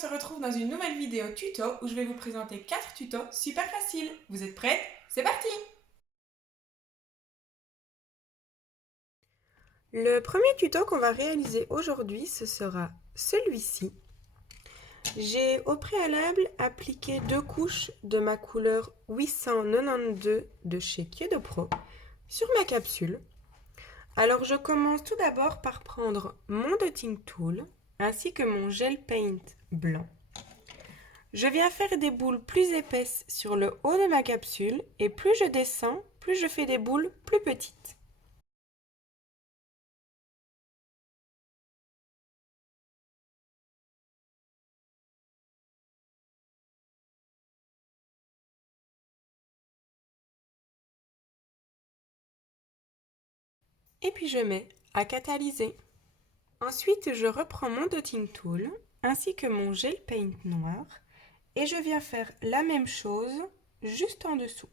se retrouve dans une nouvelle vidéo tuto où je vais vous présenter 4 tutos super faciles. Vous êtes prêts? C'est parti! Le premier tuto qu'on va réaliser aujourd'hui, ce sera celui-ci. J'ai au préalable appliqué 2 couches de ma couleur 892 de chez Kyodo Pro sur ma capsule. Alors je commence tout d'abord par prendre mon dotting tool ainsi que mon gel paint blanc. Je viens faire des boules plus épaisses sur le haut de ma capsule et plus je descends, plus je fais des boules plus petites. Et puis je mets à catalyser. Ensuite, je reprends mon dotting tool ainsi que mon gel paint noir et je viens faire la même chose juste en dessous.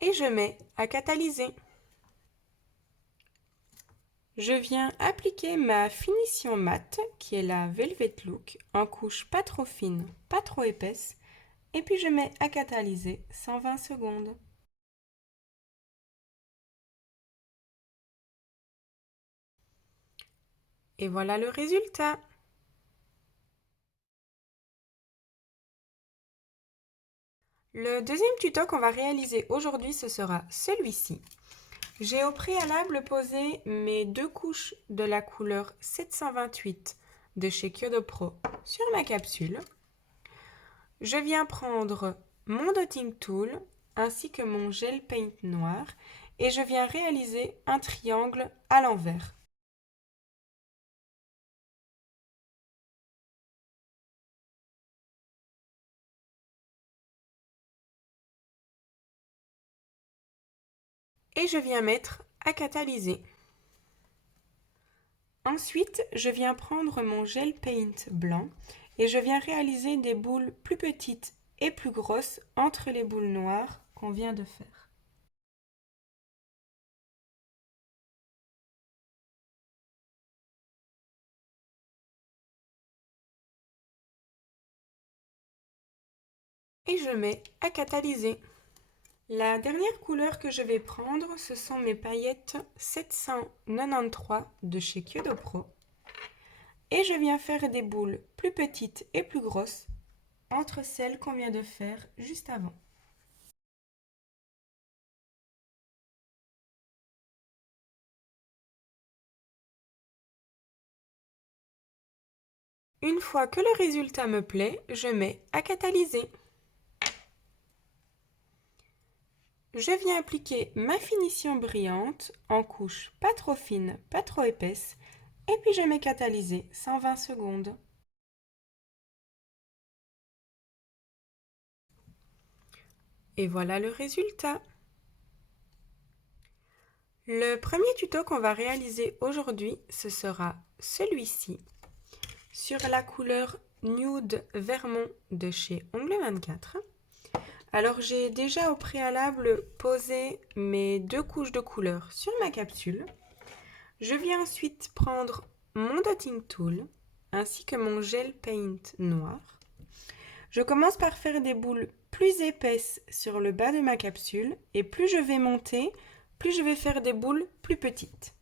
Et je mets à catalyser. Je viens appliquer ma finition mat qui est la Velvet Look en couche pas trop fine, pas trop épaisse et puis je mets à catalyser 120 secondes. Et voilà le résultat. Le deuxième tuto qu'on va réaliser aujourd'hui, ce sera celui-ci. J'ai au préalable posé mes 2 couches de la couleur 728 de chez Kyodo Pro sur ma capsule. Je viens prendre mon dotting tool ainsi que mon gel paint noir et je viens réaliser un triangle à l'envers. Et je viens mettre à catalyser. Ensuite, je viens prendre mon gel paint blanc et je viens réaliser des boules plus petites et plus grosses entre les boules noires qu'on vient de faire. Et je mets à catalyser. La dernière couleur que je vais prendre, ce sont mes paillettes 793 de chez Kyodo Pro. Et je viens faire des boules plus petites et plus grosses entre celles qu'on vient de faire juste avant. Une fois que le résultat me plaît, je mets à catalyser. Je viens appliquer ma finition brillante en couche pas trop fine, pas trop épaisse, et puis je mets catalyser 120 secondes. Et voilà le résultat. Le premier tuto qu'on va réaliser aujourd'hui, ce sera celui-ci, sur la couleur Nude Vermont de chez Ongles 24. Alors j'ai déjà au préalable posé mes 2 couches de couleur sur ma capsule. Je viens ensuite prendre mon dotting tool ainsi que mon gel paint noir. Je commence par faire des boules plus épaisses sur le bas de ma capsule et plus je vais monter, plus je vais faire des boules plus petites.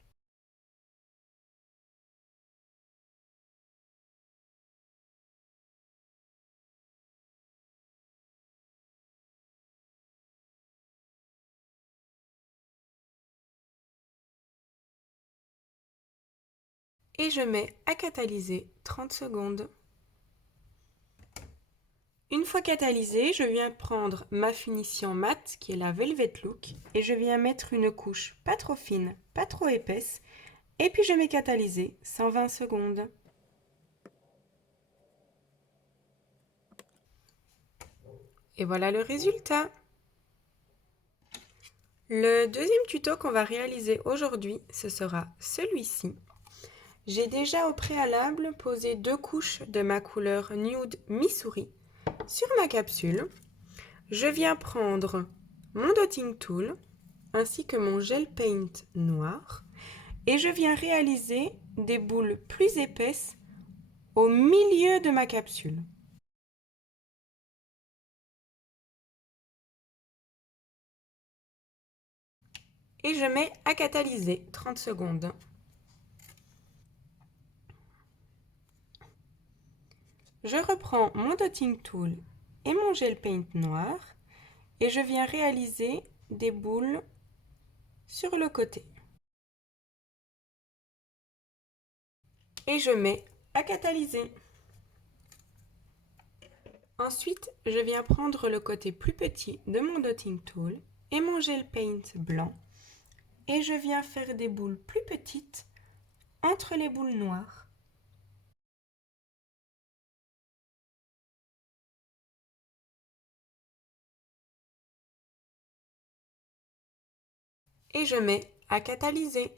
Et je mets à catalyser 30 secondes. Une fois catalysé, je viens prendre ma finition mat qui est la Velvet Look et je viens mettre une couche pas trop fine, pas trop épaisse et puis je mets catalyser 120 secondes. Et voilà le résultat. Le deuxième tuto qu'on va réaliser aujourd'hui, ce sera celui-ci. J'ai déjà au préalable posé 2 couches de ma couleur Nude Mi-Souris sur ma capsule. Je viens prendre mon dotting tool ainsi que mon gel paint noir et je viens réaliser des boules plus épaisses au milieu de ma capsule. Et je mets à catalyser 30 secondes. Je reprends mon dotting tool et mon gel paint noir et je viens réaliser des boules sur le côté. Et je mets à catalyser. Ensuite, je viens prendre le côté plus petit de mon dotting tool et mon gel paint blanc et je viens faire des boules plus petites entre les boules noires. Et je mets à catalyser.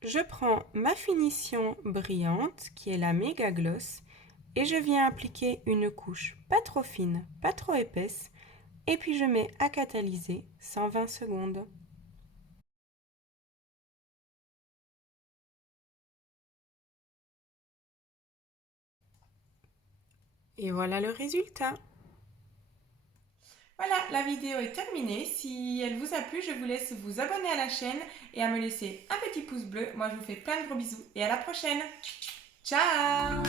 Je prends ma finition brillante qui est la Méga Gloss et je viens appliquer une couche pas trop fine, pas trop épaisse et puis je mets à catalyser 120 secondes. Et voilà le résultat. Voilà, la vidéo est terminée. Si elle vous a plu, je vous laisse vous abonner à la chaîne et à me laisser un petit pouce bleu. Moi, je vous fais plein de gros bisous et à la prochaine. Ciao!